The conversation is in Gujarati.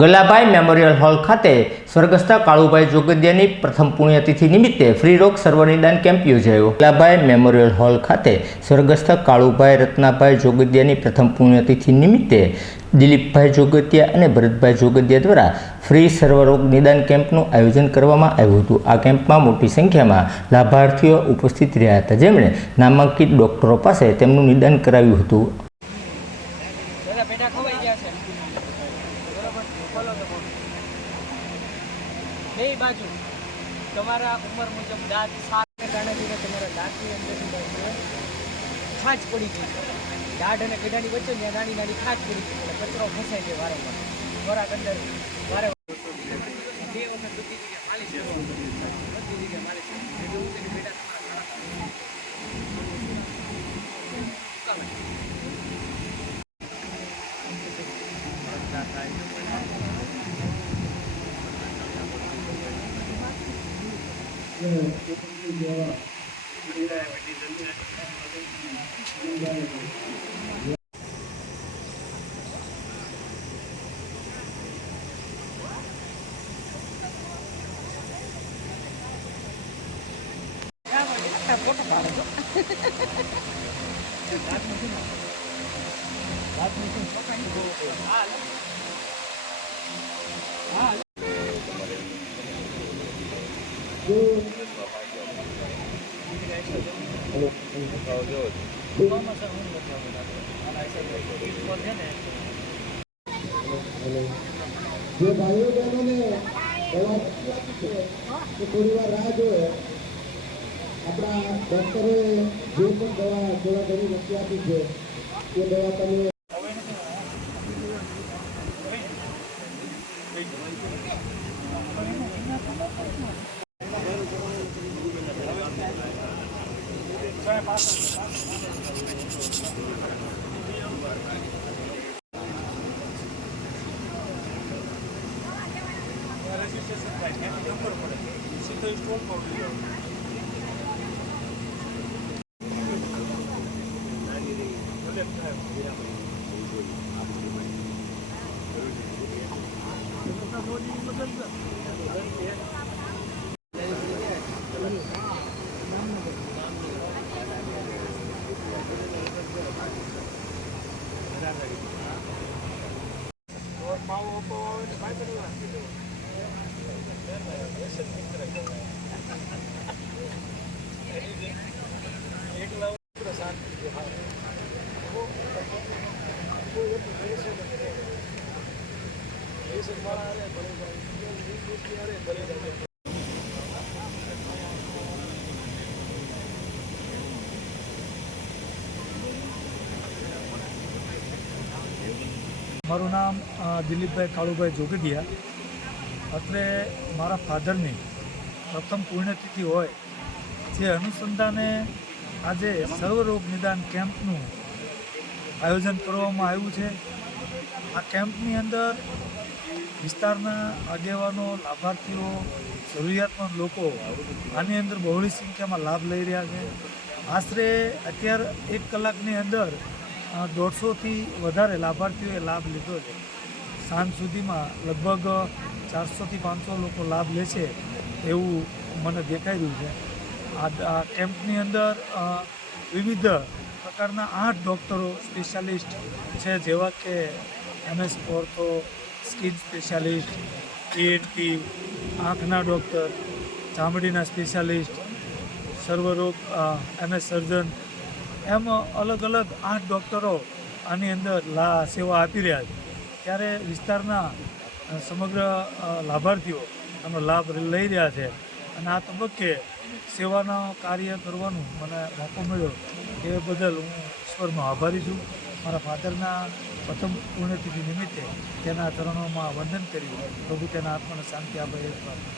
ગલાભાઈ મેમોરિયલ હોલ ખાતે સ્વર્ગસ્થ કાળુભાઈ જોગદિયાની પ્રથમ પુણ્યતિથિ નિમિત્તે ફ્રી રોગ સર્વનિદાન કેમ્પ યોજાયો। ગલાભાઈ મેમોરિયલ હોલ ખાતે સ્વર્ગસ્થ કાળુભાઈ રત્નાભાઈ જોગદિયાની પ્રથમ પુણ્યતિથિ નિમિત્તે દિલીપભાઈ જોગદિયા અને ભરતભાઈ જોગદિયા દ્વારા ફ્રી સર્વરોગ નિદાન કેમ્પનું આયોજન કરવામાં આવ્યું હતું। આ કેમ્પમાં મોટી સંખ્યામાં લાભાર્થીઓ ઉપસ્થિત રહ્યા હતા, જેમણે નામાંકિત ડોક્ટરો પાસે તેમનું નિદાન કરાવ્યું હતું। બે બાજુ તમારા ઉંમર મુજબ દાંત સારને કારણે તમારા દાંતની અંદર ખાંચ પડી ગઈ છે। દાઢ અને પેઢાની વચ્ચે ત્યાં નાની નાની ખાંચ પડી ગઈ એટલે કચરો ફસાઈ જાય વારંવાર ખોરાક અંદર વારે બે વખત બધી જગ્યાએ માલિશ બધી જગ્યાએ માલિશ એવું છે કે પેઢા ફોટો પાડો जो भाइयों बहनों ने दवा थोड़ी बार राह जो है अपना डॉक्टरों जो पण दवा थोड़ा घणी वच्चे आपी है ये दवा તમે મારું નામ દિલીપભાઈ કાળુભાઈ જોગદિયા। એટલે મારા ફાધરની પ્રથમ પુણ્યતિથિ હોય જે અનુસંધાને આજે સર્વરોગ નિદાન કેમ્પનું આયોજન કરવામાં આવ્યું છે। આ કેમ્પની અંદર વિસ્તારના આગેવાનો, લાભાર્થીઓ, જરૂરિયાતમંદ લોકો આની અંદર બહોળી સંખ્યામાં લાભ લઈ રહ્યા છે। આશરે અત્યારે 1 કલાકની અંદર 150થી વધારે લાભાર્થીઓએ લાભ લીધો છે। સાંજ સુધીમાં લગભગ 400થી 500 લોકો લાભ લે છે એવું મને દેખાઈ રહ્યું છે। આ કેમ્પની અંદર વિવિધ પ્રકારના 8 ડૉક્ટરો સ્પેશિયાલિસ્ટ છે, જેવા કે MS ortho, skin specialist, ENT, આંખના ડૉક્ટર, ચામડીના સ્પેશિયાલિસ્ટ, સર્વરોગ MS સર્જન, એમ અલગ અલગ 8 ડૉક્ટરો આની અંદર સેવા આપી રહ્યા છે। ત્યારે વિસ્તારના સમગ્ર લાભાર્થીઓ આનો લાભ લઈ રહ્યા છે અને આ તબક્કે સેવાના કાર્ય કરવાનું મને મોકો મળ્યો એ બદલ હું ઈશ્વરનો આભારી છું। મારા ફાધરના પ્રથમ પુણ્યતિથિ નિમિત્તે તેના ચરણોમાં વંદન કર્યું। પ્રભુ તેના આત્માને શાંતિ આપે એ પ્રાર્થના।